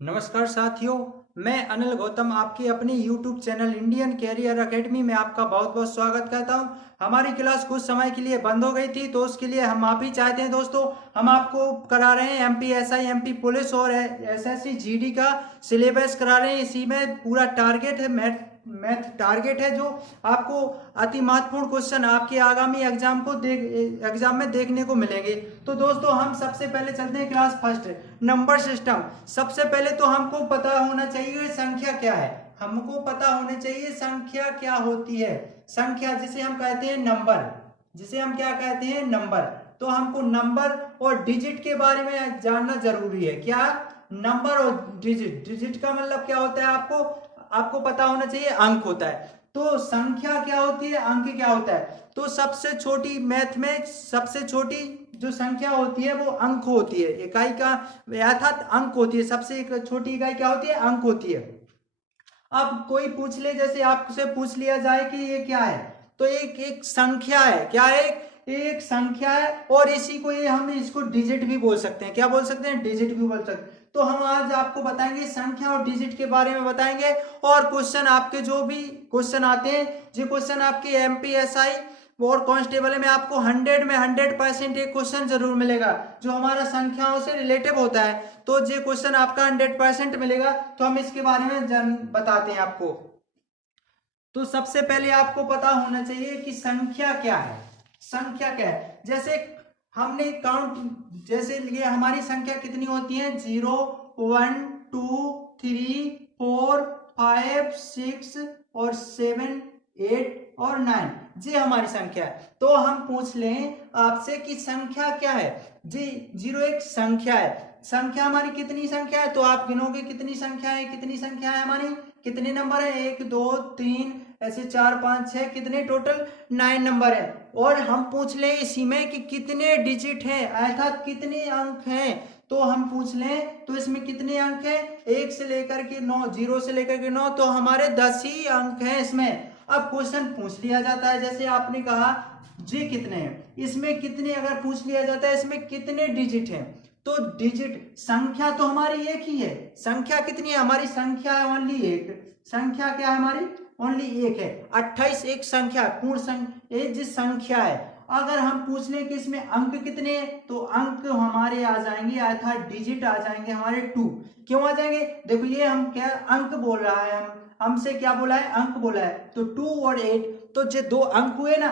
नमस्कार साथियों। मैं अनिल गौतम आपके अपने YouTube channel Indian career academy में आपका बहुत बहुत स्वागत करता हूं। हमारी क्लास कुछ समय के लिए बंद हो गई थी तो उसके लिए हम माफी चाहते हैं दोस्तों। हम आपको करा रहे हैं MPSI MP पुलिस और SSC GD का सिलेबस करा रहे हैं। इसी में पूरा टारगेट है, मैथ टारगेट है, जो आपको अति महत्वपूर्ण क्वेश्चन आपके आगामी एग्जाम में देखने को मिलेंगे। तो दोस्तों हम सबसे पहले चलते हैं क्लास फर्स्ट, नंबर सिस्टम। सबसे पहले तो हमको पता होना चाहिए संख्या क्या है। हमको पता होना चाहिए संख्या क्या होती है। संख्या जिसे हम कहते हैं नंबर, जिसे हम क्या कहते हैं नंबर। तो हमको नंबर और डिजिट के बारे में जानना जरूरी है। क्या? नंबर और डिजिट। डिजिट का मतलब क्या होता है आपको आपको पता होना चाहिए, अंक होता है। तो संख्या क्या होती है, अंक क्या होता है। तो सबसे छोटी मैथ में सबसे छोटी जो संख्या होती है वो अंक होती है। इकाई का अर्थात अंक होती है। सबसे एक छोटी इकाई क्या होती है, अंक होती है। अब कोई पूछ ले, जैसे आपसे पूछ लिया जाए कि ये क्या है, तो एक एक संख्या है। क्या है? एक संख्या है। और इसी को ये हम इसको डिजिट भी बोल सकते हैं। क्या बोल सकते हैं? डिजिट भी बोल सकते हैं। तो हम आज आपको बताएंगे संख्या और डिजिट के बारे में बताएंगे। और क्वेश्चन आपके जो भी क्वेश्चन आते हैं, जो क्वेश्चन आपके MPSI और कांस्टेबल में आपको 100 में 100% एक क्वेश्चन जरूर मिलेगा जो हमारा संख्याओं से रिलेटिव होता है। तो ये क्वेश्चन आपका 100% मिलेगा। तो हम इसके बारे में बताते हैं आपको। तो सबसे पहले आपको पता होना चाहिए कि संख्या क्या है। संख्या क्या है? जैसे हमने काउंट जैसे लिए, हमारी संख्या कितनी होती है? 0 1 2 3 4 5 6 और 7 8 और 9, ये हमारी संख्या है। तो हम पूछ लें आपसे कि संख्या क्या है। जी 0 एक संख्या है। संख्या हमारी कितनी संख्या है? तो आप गिनोगे कितनी संख्या है, कितनी संख्या है हमारी, कितने नंबर है? 1 2 3 ऐसे 4 5 6, कितने टोटल? 9 नंबर है। और हम पूछ लें इसी में कि कितने डिजिट हैं, अर्थात कितने अंक हैं। तो हम पूछ लें तो इसमें कितने अंक हैं? 1 से लेकर के 9, 0 से लेकर के 9, तो हमारे 10 ही अंक हैं इसमें। अब क्वेश्चन पूछ लिया जाता है, जैसे आपने कहा जी कितने हैं, इसमें कितने अगर पूछ लिया जाता है इसमें कितने डिजिट हैं, तो डिजिट संख्या तो हमारी एक ही है। संख्या कितनी है हमारी? संख्या है ओनली एक। संख्या क्या है हमारी? ओनली एक है। 28 एक संख्या, पूर्ण संख्या, एक जिस संख्या है। अगर हम पूछ लें कि इसमें अंक कितने हैं, तो अंक हमारे आ जाएंगे, अर्थात डिजिट आ जाएंगे हमारे 2। क्यों आ जाएंगे? देखो ये हम क्या अंक बोल रहा है, हम हमसे क्या बोला है? अंक बोला है। तो 2 और 8, तो जो दो अंक हुए ना,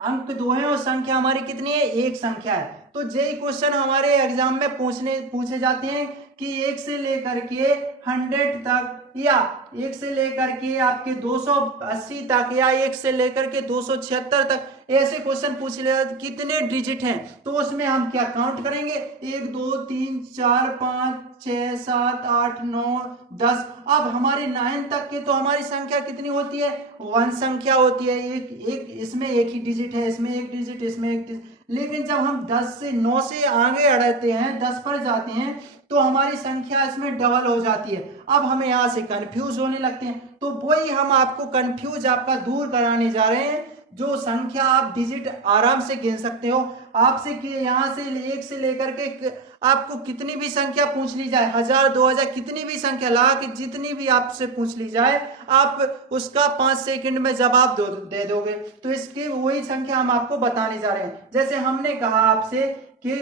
अंक दो है और संख्या हमारी कितनी है? एक संख्या है। तो यही क्वेश्चन हमारे एग्जाम में पूछे जाते हैं कि 1 से लेकर के 100 तक, या 1 से लेकर के आपके 280 तक, या 1 से लेकर के 276 तक, ऐसे क्वेश्चन पूछ ले कितने डिजिट हैं। तो उसमें हम क्या काउंट करेंगे? 1 2 3 4 5 6 7 8 9 10। अब हमारे 9 तक के तो हमारी संख्या कितनी होती है? 1 संख्या होती है। एक एक इसमें एक ही डिजिट है, इसमें एक डिजिट, इसमें एक डिजिट। लेकिन जब हम 10 से 9 से आगे बढ़ते हैं, 10 पर जाते हैं, तो हमारी संख्या इसमें डबल हो जाती है। अब हम यहाँ से कंफ्यूज होने लगते हैं। तो वही हम आपको कंफ्यूज आपका दूर कराने जा रहे हैं। जो संख्या आप डिजिट आराम से गिन सकते हो। आपसे कि यहाँ से 1 से लेकर के आपको कितनी भी संख्या पूछ ली जाए, 1000 2000 कितनी भी संख्या ला के जितनी भी आपसे पूछ ली जाए, आप उसका 5 सेकंड में जवाब दे दोगे। तो इसकी वही संख्या हम आपको बताने जा रहे हैं। जैसे हमने कहा आपसे कि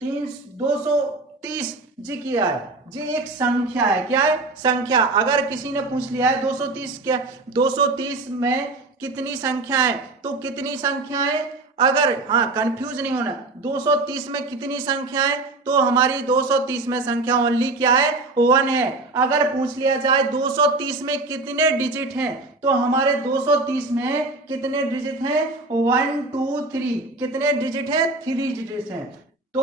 230 जी किया है, जी एक संख्या है। क्या है? संख्या। अगर किसी ने पूछ लिया है 230 क्या, 230 में कितनी संख्या है, तो कितनी संख्या है, अगर हाँ कंफ्यूज नहीं होना, 230 में कितनी संख्या है, तो हमारी 230 में संख्या ओनली क्या है? 1 है। अगर पूछ लिया जाए 230 में कितने डिजिट हैं, तो हमारे 230 में कितने डिजिट हैं? 1 2 3। कितने डिजिट हैं? 3 डिजिट हैं। तो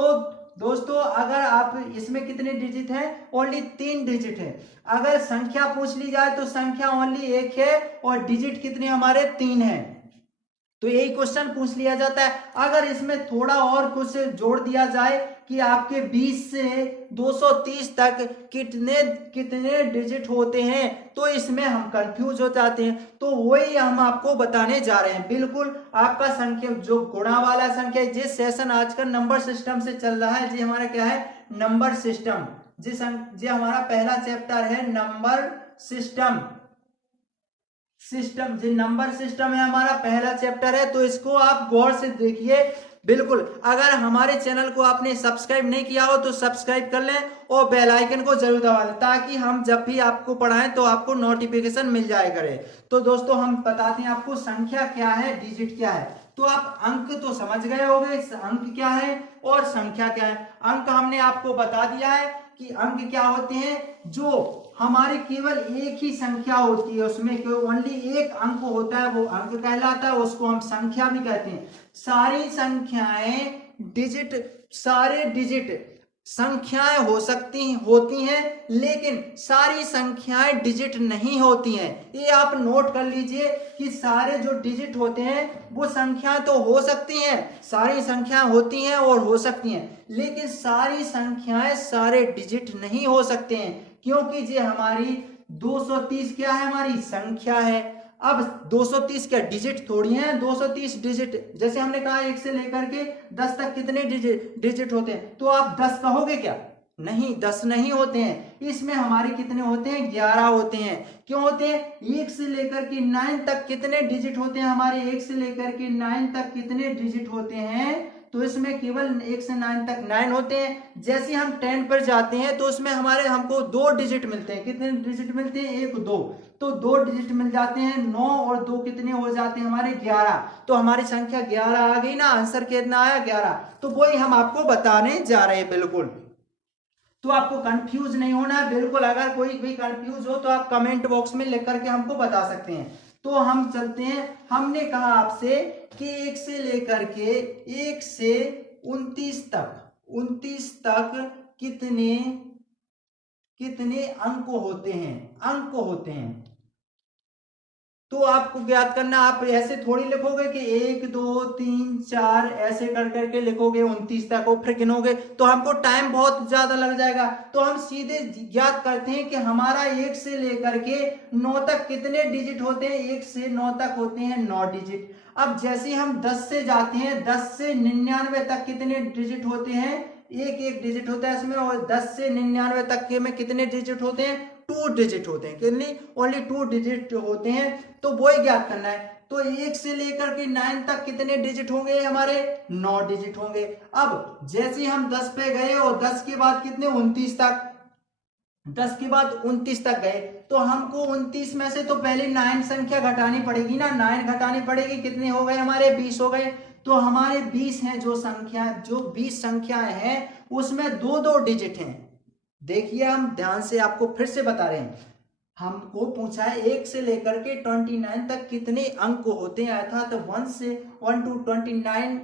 दोस्तों अगर आप इसमें कितने डिजिट हैं? ओनली 3 डिजिट है। अगर संख्या पूछ ली जाए तो संख्या ओनली एक है और डिजिट कितने हमारे? 3 है। तो यही क्वेश्चन पूछ लिया जाता है। अगर इसमें थोड़ा और कुछ जोड़ दिया जाए कि आपके 20 से 230 तक कितने कितने डिजिट होते हैं, तो इसमें हम कंफ्यूज हो जाते हैं। तो वही हम आपको बताने जा रहे हैं। बिल्कुल आपका संख्या जो गुणा वाला संख्या, जिस सेशन आजकल नंबर सिस्टम से चल रहा है, जी हमारा क्या है? Number system. जी हमारा पहला चैप्टर है नंबर सिस्टम। जी नंबर सिस्टम है हमारा पहला चैप्टर है, तो इसको आप गौर से देखिए बिल्कुल। अगर हमारे चैनल को आपने सब्सक्राइब नहीं किया हो तो सब्सक्राइब कर लें और बेल आइकन को जरूर दबा दें, ताकि हम जब भी आपको पढ़ाएं तो आपको नोटिफिकेशन मिल जाया करे। तो दोस्तों हम बताते हैं आपको संख्या क्या है, डिजिट क्या है। तो आप अंक तो समझ गए होंगे, अंक क्या है और संख्या क्या है। अंक हमने आपको बता दिया है कि अंक क्या होते हैं, जो हमारी केवल एक ही संख्या होती है, उसमें केवल ओनली एक अंक होता है, वो अंक कहलाता है, उसको हम संख्या भी कहते हैं। सारी संख्याएं डिजिट, सारे डिजिट संख्याएं हो सकती होती हैं, लेकिन सारी संख्याएं डिजिट नहीं होती हैं। ये आप नोट कर लीजिए कि सारे जो डिजिट होते हैं वो संख्या तो हो सकती हैं, सारी संख्याएं होती हैं और हो सकती हैं, लेकिन सारी संख्याएं सारे डिजिट नहीं हो सकते हैं, क्योंकि ये हमारी 230 क्या है, हमारी संख्या है। अब 230 क्या डिजिट थोड़ी है, 230 डिजिट, जैसे हमने कहा 1 से लेकर के 10 तक कितने डिजिट होते हैं, तो आप 10 कहोगे क्या? नहीं, 10 नहीं होते हैं। इसमें हमारे कितने होते हैं, 11 होते हैं। क्यों होते हैं? 1 से लेकर के 9 तक कितने डिजिट होते हैं हमारे, 1 से लेकर के 9 तक कितने डिजिट होते हैं, तो इसमें केवल 1 से 9 तक 9 होते हैं। जैसे हम 10 पर जाते हैं तो उसमें हमारे हमको 2 डिजिट मिलते हैं। कितने डिजिट मिलते हैं, 1 2, तो 2 डिजिट मिल जाते हैं। 9 और 2 कितने हो जाते हैं हमारे, 11। तो हमारी संख्या 11 आ गई ना, आंसर कितना आया, 11। तो वही हम आपको बताने जा रहे हैं बिल्कुल। तो आपको कंफ्यूज नहीं होना है बिल्कुल। अगर कोई भी कंफ्यूज हो तो आप कमेंट बॉक्स में लिख करके हमको बता सकते हैं। तो हम चलते हैं, हमने कहा आपसे कि 1 से लेकर के 1 से 29 तक, 29 तक कितने कितने अंक होते हैं, अंक होते हैं। तो आपको ज्ञात करना, आप ऐसे थोड़ी लिखोगे कि 1 2 3 4 ऐसे कर करके लिखोगे 29 तक और फिर गिनोगे, तो हमको टाइम बहुत ज्यादा लग जाएगा। तो हम सीधे ज्ञात करते हैं कि हमारा 1 से लेकर के 9 तक कितने डिजिट होते हैं, 1 से 9 तक होते हैं 9 डिजिट। अब जैसे हम 10 से जाते हैं, 10 से 99 तक कितने डिजिट होते हैं, एक एक डिजिट होता है इसमें। और 10 से 99 तक के में कितने डिजिट होते हैं, 2 डिजिट होते हैं। कितने, ओनली 2 डिजिट होते हैं। तो वो ही ज्ञात करना है। तो 1 से लेकर के 9 तक कितने डिजिट होंगे हमारे, 9 डिजिट होंगे। अब जैसे हम 10 पे गए और 10 के बाद कितने, 29 तक, 10 के बाद 29 तक गए, तो हमको 29 में से तो पहले 9 संख्या घटानी पड़ेगी ना, 9 घटानी पड़ेगी। कितने हो गए हमारे, 20 हो गए। तो हमारे 20 हैं जो संख्या, जो 20 संख्याएं हैं उसमें 2 2 डिजिट हैं। देखिए हम ध्यान से आपको फिर से बता रहे हैं, हमको पूछा है 1 से लेकर के 29 तक कितने अंक होते हैं, अर्थात 1 टू 29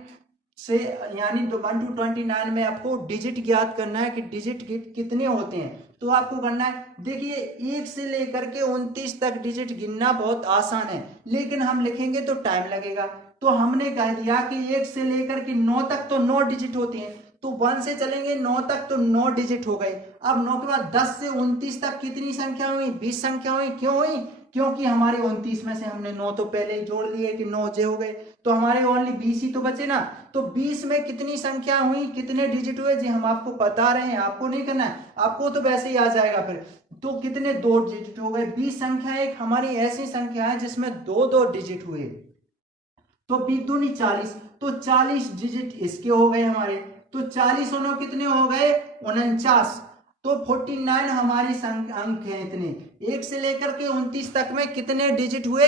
से, यानी 1 टू 29 में आपको डिजिट ज्ञात करना है कि डिजिट कितने होते हैं। तो आपको करना है, देखिए 1 से लेकर के 29 तक डिजिट गिनना बहुत आसान है, लेकिन हम लिखेंगे तो टाइम लगेगा। तो हमने कह दिया कि 1 से लेकर के 9 तक तो 9 डिजिट होते हैं, तो 1 से चलेंगे 9 तक तो 9 डिजिट हो गए। अब 9 के बाद 10 से 29 तक कितनी संख्या हुई, 20 संख्या हुई। क्यों हुई, क्योंकि हमारे 29 में से हमने 9 तो पहले ही जोड़ लिए कि 9 जे हो गए, तो हमारे ओनली 20 ही तो बचे ना। तो 20 में कितनी संख्या हुई, कितने डिजिट हुए, जी हम आपको बता रहे हैं, आपको नहीं करना है, आपको तो वैसे ही आ जाएगा फिर। तो कितने, 2 डिजिट हो गए। 20 संख्या एक हमारी ऐसी संख्या है जिसमें 2 2 डिजिट हुए, तो 20 दूनी 40, तो 40 डिजिट इसके हो गए हमारे। तो 40 और 9 कितने हो गए, 49। तो 49 हमारी अंक है इतने। 1 से लेकर के 29 तक में कितने डिजिट हुए,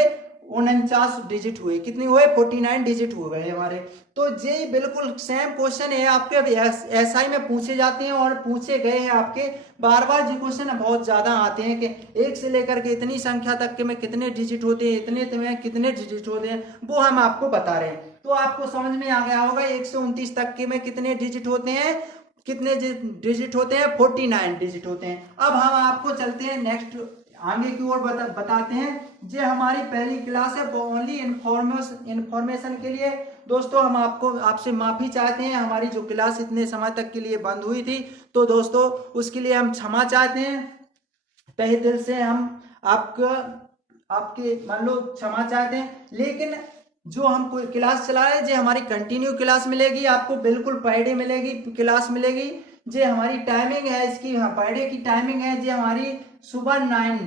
49 डिजिट हुए। कितने हुए, 49 डिजिट हो गए हमारे। तो ये बिल्कुल सेम क्वेश्चन है आपके, अब एसआई में पूछे जाते हैं और पूछे गए हैं आपके बार बार। जी क्वेश्चन बहुत ज्यादा आते हैं कि 1 से लेकर के इतनी संख्या तक के में कितने डिजिट होते हैं, इतने में कितने डिजिट होते हैं, वो हम आपको बता रहे हैं। तो आपको समझ में आ गया होगा 1 से 29 तक के में कितने डिजिट होते हैं, कितने डिजिट होते हैं, 49 डिजिट होते हैं। अब हम आपको चलते हैं नेक्स्ट आगे की ओर बताते हैं। जो हमारी पहली क्लास है वो ओनली इंफॉर्मेशन के लिए। दोस्तों हम आपसे माफी चाहते हैं, हमारी जो क्लास इतने समय तक के लिए बंद हुई थी, तो दोस्तों उसके लिए हम क्षमा चाहते हैं। तहे दिल से हम आपके मान लो क्षमा चाहते हैं। लेकिन जो हम कोई क्लास चला रहे हैं, जो हमारी कंटिन्यू क्लास मिलेगी आपको, बिल्कुल पर डे मिलेगी, क्लास मिलेगी। जे हमारी टाइमिंग है इसकी, हाँ पर डे की टाइमिंग है जे हमारी सुबह 9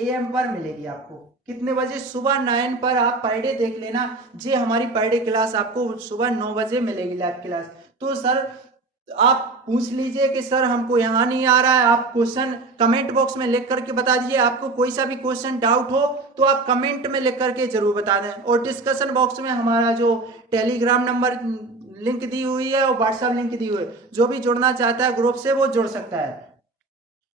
AM पर मिलेगी आपको। कितने बजे? सुबह 9 पर आप पर डे देख लेना, जे हमारी पर डे क्लास आपको सुबह 9 बजे मिलेगी लाइव क्लास। तो सर आप पूछ लीजिए कि सर हमको यहाँ नहीं आ रहा है, आप क्वेश्चन कमेंट बॉक्स में लिख करके बता दीजिए। आपको कोई सा भी क्वेश्चन डाउट हो तो आप कमेंट में लिख करके जरूर बता दें। और डिस्कशन बॉक्स में हमारा जो टेलीग्राम नंबर लिंक दी हुई है और व्हाट्सएप लिंक दी हुई है, जो भी जुड़ना चाहता है ग्रुप से वो जुड़ सकता है।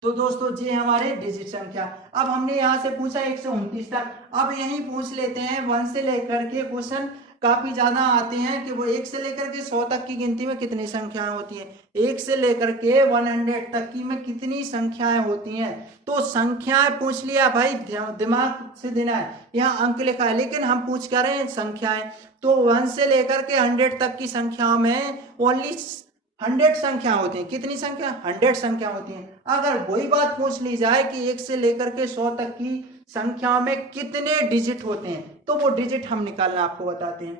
तो दोस्तों ये हमारे डिजिट संख्या। अब हमने यहाँ से पूछा 129 तक, अब यही पूछ लेते हैं 1 से लेकर के क्वेश्चन काफी ज्यादा आते हैं कि वो 1 से लेकर के 100 तक की गिनती में कितनी संख्याएं होती हैं, 1 से लेकर के 100 तक की में कितनी संख्याएं होती हैं। तो संख्याएं पूछ लिया भाई, दिमाग से देना है, यहाँ अंक लिखा है लेकिन हम पूछ क्या रहे हैं संख्याएं। तो 1 से लेकर के 100 तक की संख्याओं में ओनली 100 संख्या होती हैं। कितनी संख्या? 100 संख्या होती हैं। अगर वही बात पूछ ली जाए कि 1 से लेकर के 100 तक की संख्या में कितने डिजिट होते हैं, तो वो डिजिट हम निकालना आपको बताते हैं।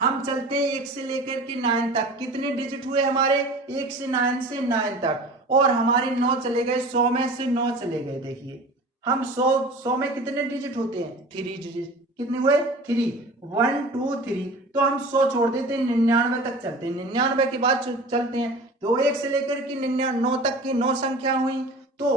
हम चलते हैं 1 से लेकर के 9 तक, कितने डिजिट हुए हमारे? 1 से 9 तक, और हमारे 9 चले गए, 100 में से 9 चले गए। देखिए हम 100 में कितने डिजिट होते हैं? 3 डिजिट। कितने हुए? 3, 1 2 3। तो हम 100 छोड़ देते हैं, 99 तक चलते हैं, 99 के बाद चलते हैं। तो 1 से लेकर के 9 तक की 9 संख्या हुई। तो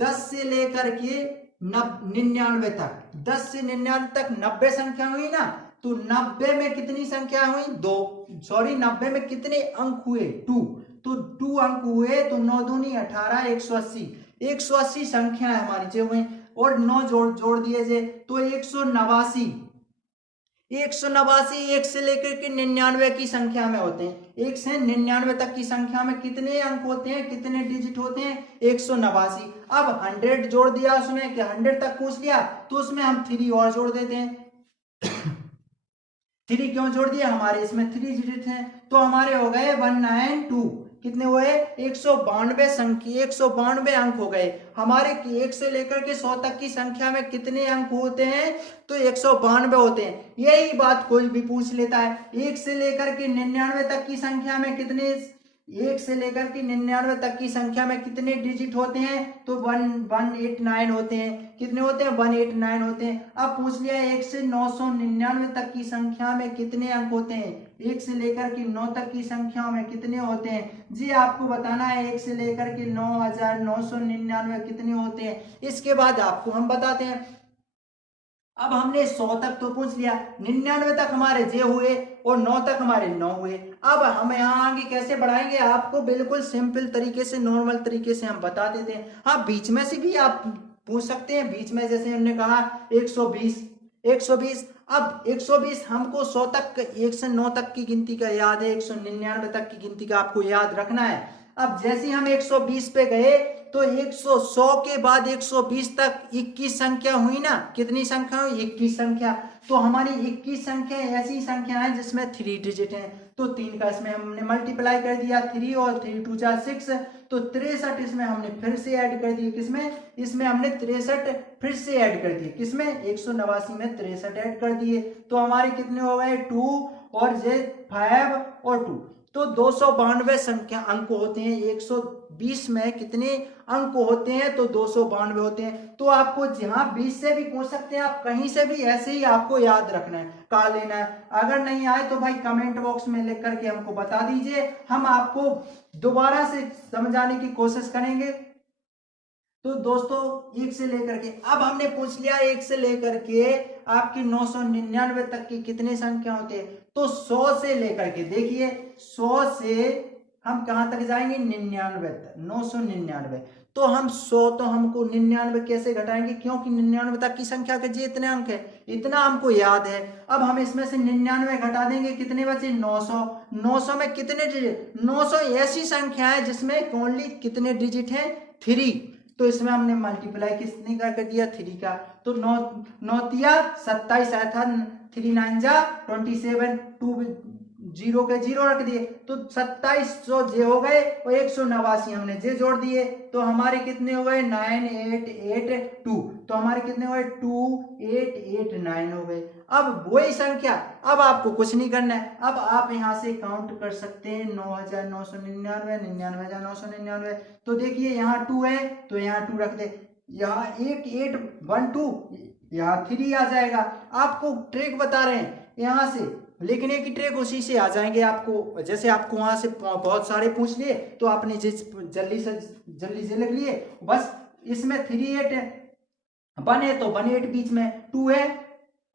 10 से लेकर के 99 तक, 10 से 99 तक 90 संख्या हुई ना। तो 90 में कितनी संख्या हुई? 2, सॉरी 90 में कितने अंक हुए? 2। तो 2 अंक हुए, तो 9 दूनी 18, 180, 180 संख्या हमारी जो हुई, और 9 जोड़ दिए जाए तो 189। 189 1 से लेकर के 99 की संख्या में होते हैं। 1 से 99 तक की संख्या में कितने अंक होते हैं, कितने डिजिट होते हैं? 189। अब 100 जोड़ दिया उसमें, क्या 100 तक पूछ लिया, तो उसमें हम 3 और जोड़ देते हैं। 3 क्यों जोड़ दिया? हमारे इसमें 3 डिजिट हैं, तो हमारे हो गए 192। कितने हुए? 192 संख्या, 192 अंक हो गए हमारे। 1 से लेकर के 100 तक की संख्या में कितने अंक होते हैं? तो 192 होते हैं। यही बात कोई भी पूछ लेता है। 1 से लेकर के 99 तक की संख्या में कितने, 1 से लेकर के 99 तक की संख्या में कितने डिजिट होते हैं? तो 189 होते हैं। कितने होते हैं? 189 होते हैं। अब पूछ लिया 1 से 999 तक की संख्या में कितने अंक होते हैं? 1 से लेकर के 9 तक की संख्या में कितने होते हैं? जी आपको बताना है 1 से लेकर के 9999 कितने होते हैं। इसके बाद आपको हम बताते हैं। अब हमने 100 तक तो पूछ लिया, 99 तक हमारे जे हुए, और 9 तक हमारे 9 हुए। अब हम यहाँ आगे कैसे बढ़ाएंगे, आपको बिल्कुल सिंपल तरीके से, नॉर्मल तरीके से हम बता देते हैं। हाँ बीच में से भी आप पूछ सकते हैं, बीच में जैसे हमने कहा 120। अब 120 हमको 100 तक, 1 से 9 तक की गिनती का याद है, 199 तक की गिनती का आपको याद रखना है। अब जैसे हम 120 पे गए तो 100 के बाद 120 तक 21 संख्या हुई ना। कितनी संख्या हुई? 21 संख्या। तो हमारी 21 संख्या ऐसी संख्या है जिसमें 3 डिजिट हैं। तो 3 का इसमें हमने मल्टीप्लाई कर दिया, 3 और 3 2 जा 6, तो 63 इसमें हमने फिर से ऐड कर दिए। किसमें? इसमें हमने 63 फिर से ऐड कर दिए। किसमें? 189 में 63 ऐड कर दिए। तो हमारे कितने हो गए? 2 और जे 5 और 2, तो 292 संख्या अंक होते हैं। 120 में कितने अंक होते हैं? तो 292 होते हैं। तो आपको जहां 20 से भी पूछ सकते हैं, आप कहीं से भी ऐसे ही आपको याद रखना है, कर लेना है। अगर नहीं आए तो भाई कमेंट बॉक्स में लिख करके हमको बता दीजिए, हम आपको दोबारा से समझाने की कोशिश करेंगे। तो दोस्तों 1 से लेकर के, अब हमने पूछ लिया 1 से लेकर के आपकी 999 तक की कितने संख्या होते हैं। तो 100 से लेकर के, देखिए 100 से हम कहां तक जाएंगे? 99 तक, 999। तो हम 100, तो हमको 99 कैसे घटाएंगे, क्योंकि 99 तक की संख्या के जी इतने अंक है, इतना हमको याद है। अब हम इसमें से 99 घटा देंगे, कितने बचे? 900। 900 में कितने डिजिट? 900 ऐसी संख्या है जिसमें ओनली कितने डिजिट है? 3। तो इसमें हमने मल्टीप्लाई किसने कर दिया? 3 का। तो 9 तिया 27 आया था, 3 9 जा 27, 2 जीरो के जीरो रख दिए तो 2700 जे हो गए और 189 हमने जे जोड़ दिए तो हमारे कितने हो गए 9882। तो हमारे कितने हो गए 2889 हो गए। अब वही संख्या, अब आपको कुछ नहीं करना है, अब आप यहाँ से काउंट कर सकते हैं 9999 99,999। तो देखिए यहाँ 2 है तो यहाँ 2 रख दे, यहाँ 8812 यहाँ 3 आ जाएगा। आपको ट्रिक बता रहे हैं यहाँ से लिखने की ट्रिक, उसी से आ जाएंगे आपको। जैसे आपको वहां से बहुत सारे पूछ लिए तो आपने जल्दी से लिख लिए, बस इसमें 38 1 है तो 18 बीच में, 2 है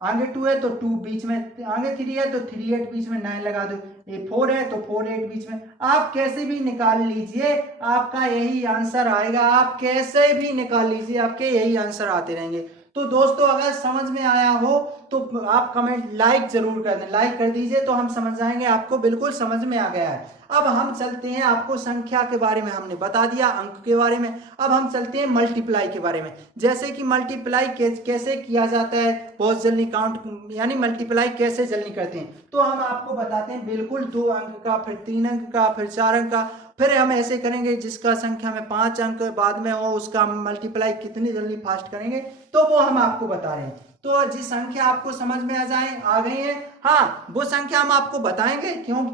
आगे 2 है तो 2 बीच में, आगे 3 है तो 38 बीच में 9 लगा दो, ये 4 है तो 48 बीच में। आप कैसे भी निकाल लीजिए आपका यही आंसर आएगा, आप कैसे भी निकाल लीजिए आपके यही आंसर आते रहेंगे। तो दोस्तों अगर समझ में आया हो तो आप कमेंट लाइक जरूर कर दें, लाइक कर दीजिए तो हम समझ जाएंगे आपको बिल्कुल समझ में आ गया है। अब हम चलते हैं, आपको संख्या के बारे में हमने बता दिया, अंक के बारे में। अब हम चलते हैं मल्टीप्लाई के बारे में, जैसे कि मल्टीप्लाई कैसे किया जाता है, बहुत जल्दी काउंट यानी मल्टीप्लाई कैसे जल्दी करते हैं। तो हम आपको बताते हैं बिल्कुल 2 अंक का, फिर 3 अंक का, फिर 4 अंक का, फिर हम ऐसे करेंगे जिसका संख्या में 5 अंक बाद में हो उसका मल्टीप्लाई कितनी जल्दी फास्ट करेंगे, तो वो हम आपको बता रहे हैं। तो जिस संख्या आपको समझ में आ गई है, हाँ वो संख्या हम आपको बताएंगे, क्यों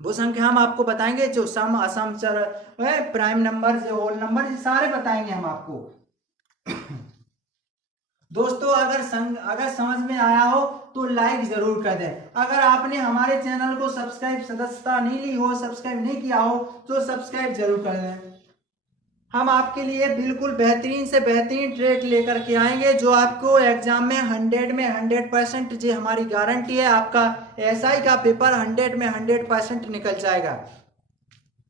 वो संख्या हम आपको बताएंगे जो सम असम चर प्राइम नंबर जो होल नंबर सारे बताएंगे हम आपको। दोस्तों अगर समझ में आया हो तो लाइक जरूर कर दें। अगर आपने हमारे चैनल को सदस्यता नहीं ली हो, सब्सक्राइब नहीं किया हो तो सब्सक्राइब जरूर कर दें। हम आपके लिए बिल्कुल बेहतरीन से बेहतरीन ट्रिक लेकर के आएंगे जो आपको एग्जाम में 100% जी हमारी गारंटी है, आपका एसआई का पेपर 100% निकल जाएगा।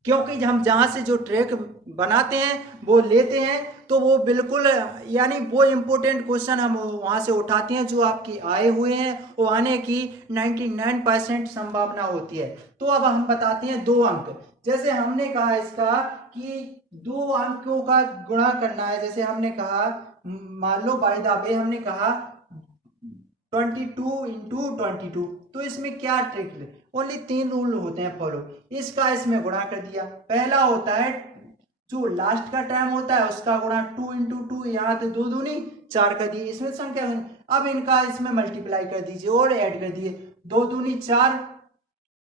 क्योंकि हम जहां से जो ट्रिक बनाते हैं वो लेते हैं तो वो बिल्कुल यानी वो इम्पोर्टेंट क्वेश्चन हम वहां से उठाते हैं जो आपकी आए हुए हैं, वो आने की 99% संभावना होती है। तो अब हम बताते हैं 2 अंक, जैसे हमने कहा इसका कि 2 अंकों का गुणा करना है। जैसे हमने कहा मान लो बाय द वे हमने कहा 22 × 22, तो इसमें क्या ट्रिक है, ओनली 3 रूल होते हैं फॉलो। इसका इसमें गुणा कर दिया, पहला होता है जो लास्ट का टाइम होता है उसका गुणा 2 × 2, यहाँ तो 2 दूनी 4 कर दिए, इसमें संख्या। अब इनका इसमें मल्टीप्लाई कर दीजिए और ऐड कर दिए, 2 दूनी 4,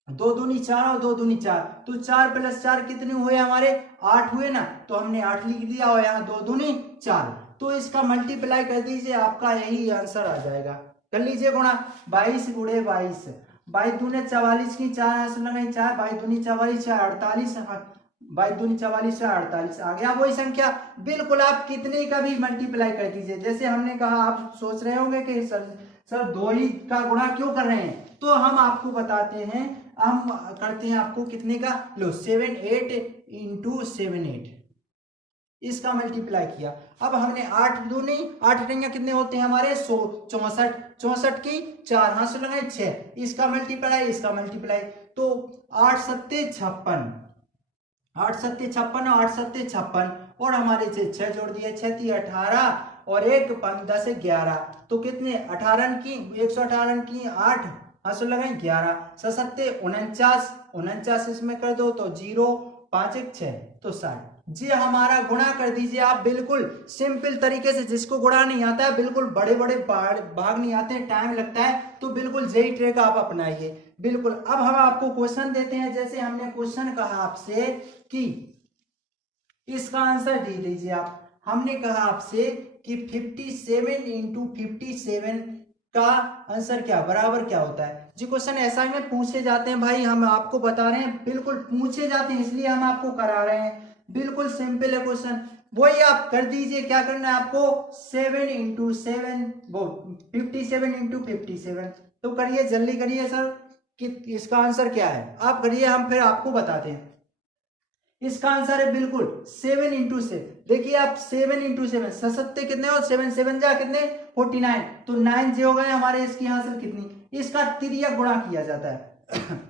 2 दूनी 4 और 2 दूनी 4, तो 4 + 4 कितने हुए हमारे 8 हुए ना, तो हमने 8 लिख दिया और यहाँ 2 दूनी 4, तो इसका मल्टीप्लाई कर दीजिए आपका यही आंसर आ जाएगा। कर लीजिए गुणा 22 × 22, 22 दूनी 44 की 4 आंसर लगाई 4, 22 दूनी 44 48, 22 दूनी 44 48 आ गया वही संख्या। बिल्कुल आप कितने का भी मल्टीप्लाई कर दीजिए। जैसे हमने कहा आप सोच रहे होंगे कि सर 2 ही का गुणा क्यों कर रहे हैं, तो हम आपको बताते हैं, हम करते हैं आपको कितने का, लो 78 × 78, इसका मल्टीप्लाई किया। अब हमने 8 दूनी 8 टंगिया कितने होते हैं हमारे 64, 64 की 4 हाथ से लगाए 6, इसका मल्टीप्लाई इसका मल्टीप्लाई, तो 8 × 7 = 56, 8 × 7 = 56 और 8 × 7 = 56 और हमारे से 6 जोड़ दिए, 6 × 3 = 18 और 1 5 10 11, तो कितने 18 की 118 की 8 हाथ लगाए 11, 7 7 49, 49 इसमें कर दो तो 0 5 1 6 तो 60 जी हमारा गुणा कर दीजिए आप बिल्कुल सिंपल तरीके से। जिसको गुणा नहीं आता है, बिल्कुल बड़े बड़े भाग नहीं आते हैं, टाइम लगता है, तो बिल्कुल यही ट्रिक आप अपनाइए बिल्कुल। अब हम आपको क्वेश्चन देते हैं, जैसे हमने क्वेश्चन कहा आपसे कि इसका आंसर दे दीजिए आप। हमने कहा आपसे कि 57 × 57 का आंसर क्या बराबर क्या होता है जी। क्वेश्चन ऐसा ही में पूछे जाते हैं भाई, हम आपको बता रहे हैं बिल्कुल पूछे जाते हैं इसलिए हम आपको करा रहे हैं, बिल्कुल सिंपल है क्वेश्चन। वही आप कर दीजिए, क्या करना है आपको 7 × 7 वो 57 × 57, तो करिए जल्दी करिए सर कि इसका आंसर क्या है, आप करिए हम फिर आपको बताते हैं। इसका आंसर है बिल्कुल 7 × 7। देखिए आप 7 × 7 सत्ते कितने हो, 7 7 जा कितने 49, तो 9 जे हो गए हमारे, इसकी हासिल कितनी, इसका तिर्यक गुणा किया जाता है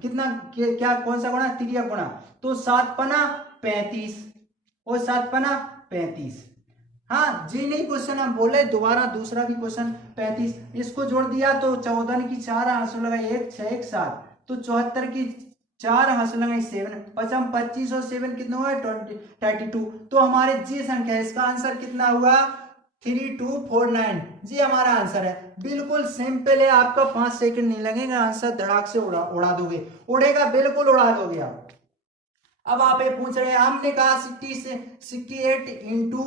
कितना क्या कौन सा गुणा, तिर्यक गुणा, तो 7 पना 35 और 7 पना 35। हाँ जी नहीं क्वेश्चन हम बोले दोबारा दूसरा भी क्वेश्चन 35, इसको जोड़ दिया तो 14 की 4 आंसर लगा 1 6 1 7, तो 74 की 4 हासिल लगाई 7, 25 और 7 कितना हुआ 32। तो हमारे जी संख्या है, इसका आंसर कितना हुआ 3249। जी हमारा आंसर है। बिल्कुल सिंपल है, आपका 5 सेकंड नहीं लगेगा, आंसर धड़ाक से उड़ा दोगे, उड़ेगा, बिल्कुल उड़ा दोगे आप। अब आप ये पूछ रहे हैं, हमने कहा 68 इंटू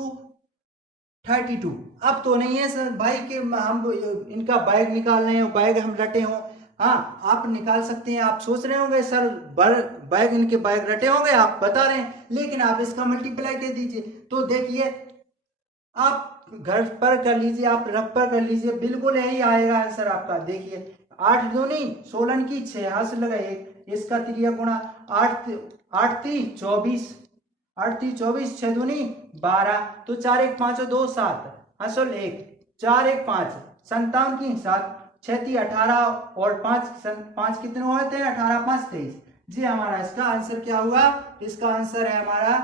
32। अब तो नहीं है सर भाई कि हम इनका बैग निकाल रहे हो, बैग हम रटे हो। हाँ आप निकाल सकते हैं। आप सोच रहे होंगे सर बैग इनके बैग रटे होंगे, आप बता रहे हैं, लेकिन आप इसका मल्टीप्लाई कर दीजिए। तो देखिए आप घर पर कर लीजिए, आप रफ पर कर लीजिए, बिल्कुल यही आएगा आंसर आपका। देखिए 8 दूनी 16 की 6 हाथ लगा 1, इसका त्रिया गुणा 8 8 ती 24, 8 ती 24, 6 दूनी 12, तो 4 1 5 और 2 7 हासिल 1, 4 1 5 57 की 7, 6 ती 18 और 5 कितने होते हैं 18 5 23। जी हमारा इसका आंसर क्या हुआ, इसका आंसर है हमारा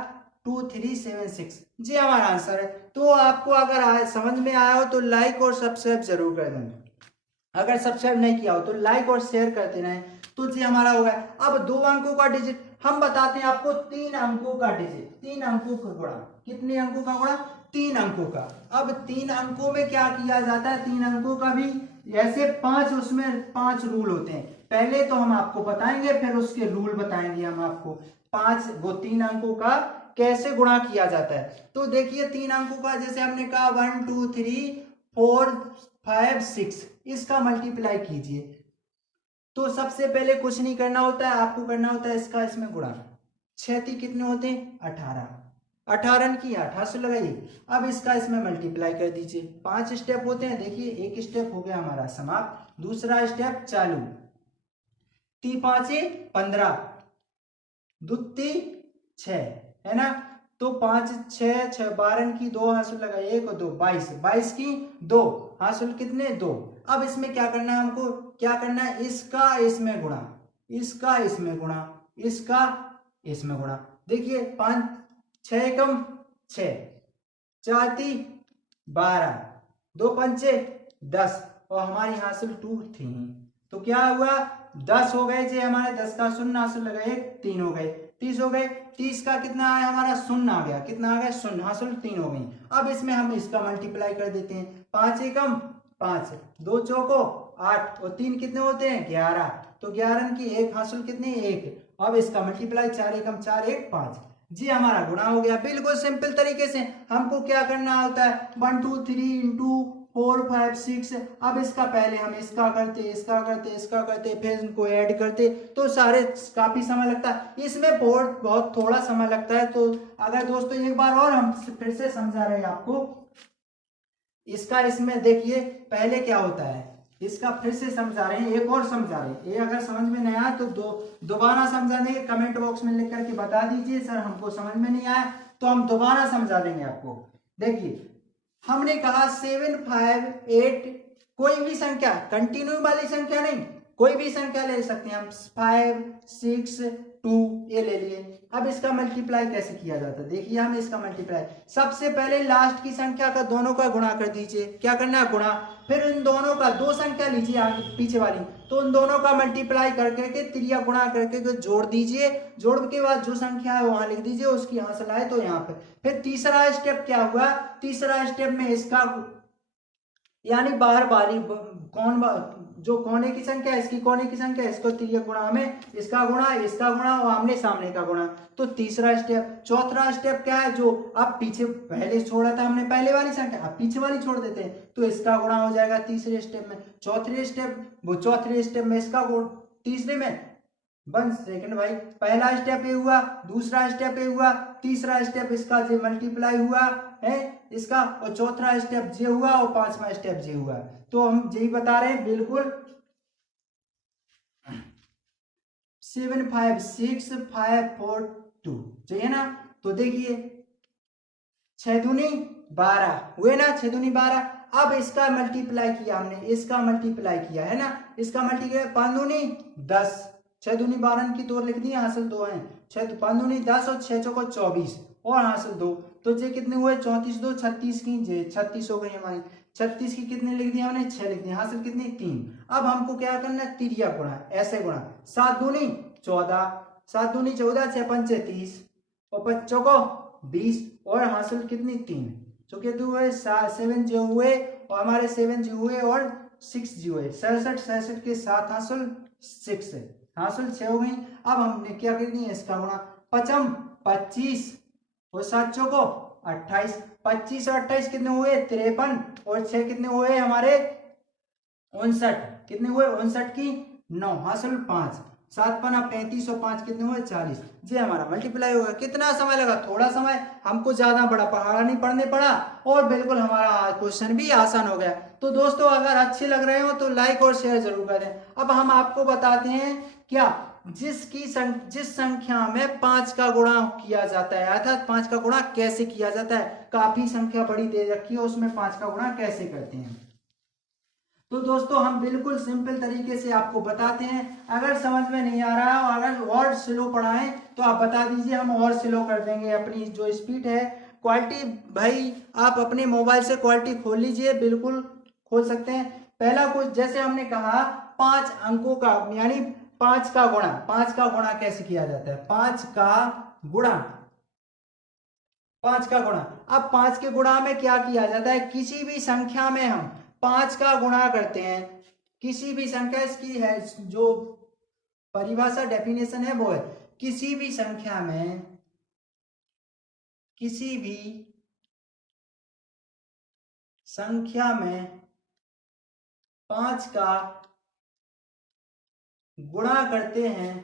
2376। जी हमारा आंसर है। तो आपको अगर समझ में आया हो तो लाइक और सब्सक्राइब जरूर कर देना। अगर सब्सक्राइब नहीं किया हो तो लाइक और शेयर कर देना है। तो जी हमारा होगा। अब 2 अंकों का डिजिट हम बताते हैं आपको, 3 अंकों का डिजिट, 3 अंकों का गुणा, कितने अंकों का गुणा 3 अंकों का। अब 3 अंकों में क्या किया जाता है, 3 अंकों का भी ऐसे 5, उसमें 5 रूल होते हैं। पहले तो हम आपको बताएंगे, फिर उसके रूल बताएंगे हम आपको। 5 वो 3 अंकों का कैसे गुणा किया जाता है। तो देखिए 3 अंकों का, जैसे हमने कहा 1 2 3 4 5 6, इसका मल्टीप्लाई कीजिए। तो सबसे पहले कुछ नहीं करना होता है, आपको करना होता है इसका इसमें गुणा। 6 ती कितने होते हैं 18, 18 की 8 से लगाइए। अब इसका इसमें मल्टीप्लाई कर दीजिए। 5 स्टेप होते हैं, देखिए एक स्टेप हो गया हमारा समाप्त, दूसरा स्टेप चालू। 3 5 15, दुत्ती 6 है ना, तो 5 6 6 12 की 2 हासिल लगा 1 और 2 22, 22 की 2 हासिल कितने 2। अब इसमें क्या करना है हमको, क्या करना है, इसका इसमें गुणा, इसका इसमें गुणा, इसका इसमें गुणा। देखिए 5 6 कम 6, 4 ती 12, 2 पंचे 10 और हमारी हासिल 2 थी। तो क्या हुआ 10 हो गए जी हमारे, 10 का शून्य हासिल लगा 1, 3 हो गए, 30 हो गए। 30 का कितना आया हमारा शून्य आ गया, कितना आ गया शून्य, हासिल 3 हो गई। अब इसमें हम इसका मल्टीप्लाई कर देते हैं। 5 एकम 5, 2 चौको 8 और 3 कितने होते हैं 11, तो 11 की 1 हासिल कितनी 1। अब इसका मल्टीप्लाई 4 एकम 4 1 5। जी हमारा गुणा हो गया। बिल्कुल सिंपल तरीके से हमको क्या करना होता है, 1 2 3 इंटू 4 5 6। अब इसका पहले हम इसका करते, इसका करते, इसका करते, फिर इनको ऐड करते, तो सारे काफी समय लगता है। इसमें बहुत थोड़ा समय लगता है। तो अगर दोस्तों एक बार और हम फिर से समझा रहे हैं आपको, इसका इसमें देखिए पहले क्या होता है, इसका फिर से समझा रहे हैं, एक और समझा रहे हैं। ये अगर समझ में नहीं आया तो दोबारा समझा देंगे, कमेंट बॉक्स में लिख करके बता दीजिए सर हमको समझ में नहीं आया, तो हम दोबारा समझा देंगे आपको। देखिए हमने कहा 7 5 8, कोई भी संख्या, कंटिन्यू वाली संख्या नहीं, कोई भी संख्या ले सकते हैं हम, 5 6 2 ये ले लिए। अब इसका मल्टीप्लाई कैसे किया जाता है, देखिए हम इसका मल्टीप्लाई सबसे पहले लास्ट की संख्या का दोनों का गुणा कर दीजिए। क्या करना है गुणा, फिर इन दोनों का 2 संख्या लीजिए आगे पीछे वाली, तो उन दोनों का मल्टीप्लाई करके त्रिया गुणा करके जोड़ दीजिए। जोड़ के बाद जो संख्या है वहां लिख दीजिए, उसकी हासिल आए तो यहाँ पे। फिर तीसरा स्टेप क्या हुआ, तीसरा स्टेप में इसका यानी बाहर वाली कौन जो कोने की संख्या है, इसकी कोने की संख्या, इसको त्रिया गुणा में इसका गुणा, इसका गुणा और आमने सामने का गुणा। तो तीसरा स्टेप। चौथा स्टेप क्या है, जो अब पीछे पहले छोड़ा था हमने पहले वाली संख्या, अब पीछे वाली छोड़ देते हैं, तो इसका गुणा हो जाएगा तीसरे स्टेप में। चौथे स्टेप में इसका तीसरे में 1 सेकंड भाई, पहला स्टेप ये हुआ, दूसरा स्टेप ये हुआ, तीसरा स्टेप इसका जो मल्टीप्लाई हुआ है इसका, और चौथा स्टेप जे हुआ और 5वां स्टेप जे हुआ। तो हम यही बता रहे हैं बिल्कुल 7 5 6 5 4 2 चाहिए ना। तो देखिए 6 दूनी 12 हुए ना, 6 दूनी 12। अब इसका मल्टीप्लाई किया हमने, इसका मल्टीप्लाई किया है ना, इसका मल्टीप्लाई 5 दूनी 10, 6 दूनी 12 की 2 लिख दी, हासिल 2 है, 6 5 दूनी 10 और 6 चौको 24 और हासिल 2, तो ये कितने हुए 34 2 36 की, 36 हो गई हमारी। 36 की कितने लिख दिया हमने, 6 लिख दिया, हासिल कितनी 3। अब हमको क्या करना है, तिरिया गुणा, ऐसे गुणा, 7 दूनी 14, 7 दूनी 14, 6 पंचे 30 और 5 चौको 20 और हासिल कितनी 3। तो कितने हुए 7 जी हुए और हमारे 7 जी हुए और 6 जी हुए, 67 के 7 हासिल 6 है, हासिल 6 हो गई। अब हमने क्या करनी है, इसका गुणा, 5 25 और 7 चौको 28, 25 और 28 कितने हुए 53 और 6 कितने हुए हमारे 59, कितने हुए 59 की 9, हासिल 5, 7 पना 35 और 5 कितने हुए 40। ये हमारा मल्टीप्लाई होगा। कितना समय लगा, थोड़ा समय, हमको ज्यादा बड़ा पहाड़ा नहीं पढ़ने पड़ा और बिल्कुल हमारा क्वेश्चन भी आसान हो गया। तो दोस्तों अगर अच्छे लग रहे हो तो लाइक और शेयर जरूर करें। अब हम आपको बताते हैं क्या, जिस संख्या में 5 का गुणा किया जाता है, अर्थात 5 का गुणा कैसे किया जाता है। काफी संख्या बड़ी दे रखी है, उसमें 5 का गुणा कैसे करते हैं। तो दोस्तों हम बिल्कुल सिंपल तरीके से आपको बताते हैं। अगर समझ में नहीं आ रहा है, अगर और स्लो पढ़ाएं तो आप बता दीजिए, हम और स्लो कर देंगे। अपनी जो स्पीड है, क्वालिटी, भाई आप अपने मोबाइल से क्वालिटी खोल लीजिए, बिल्कुल खोल सकते हैं। पहला कुछ जैसे हमने कहा 5 अंकों का, यानी 5 का गुणा, 5 का गुणा कैसे किया जाता है, 5 का गुणा, 5 का गुणा। अब 5 के गुणा में क्या किया जाता है, किसी भी संख्या में हम 5 का गुणा करते हैं, किसी भी संख्या, इसकी है जो परिभाषा डेफिनेशन है वो है, किसी भी संख्या में, किसी भी संख्या में 5 का गुणा करते हैं,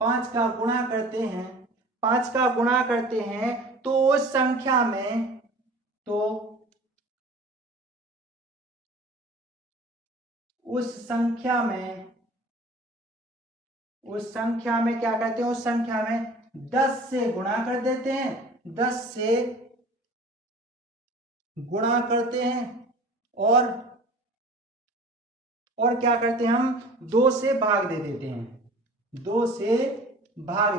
5 का गुणा करते हैं, 5 का गुणा करते हैं, तो उस संख्या में, तो उस संख्या में, उस संख्या में क्या करते हैं, उस संख्या में 10 से गुणा कर देते हैं, 10 से गुणा करते हैं और क्या करते हैं, हम 2 से भाग दे देते हैं, 2 से भाग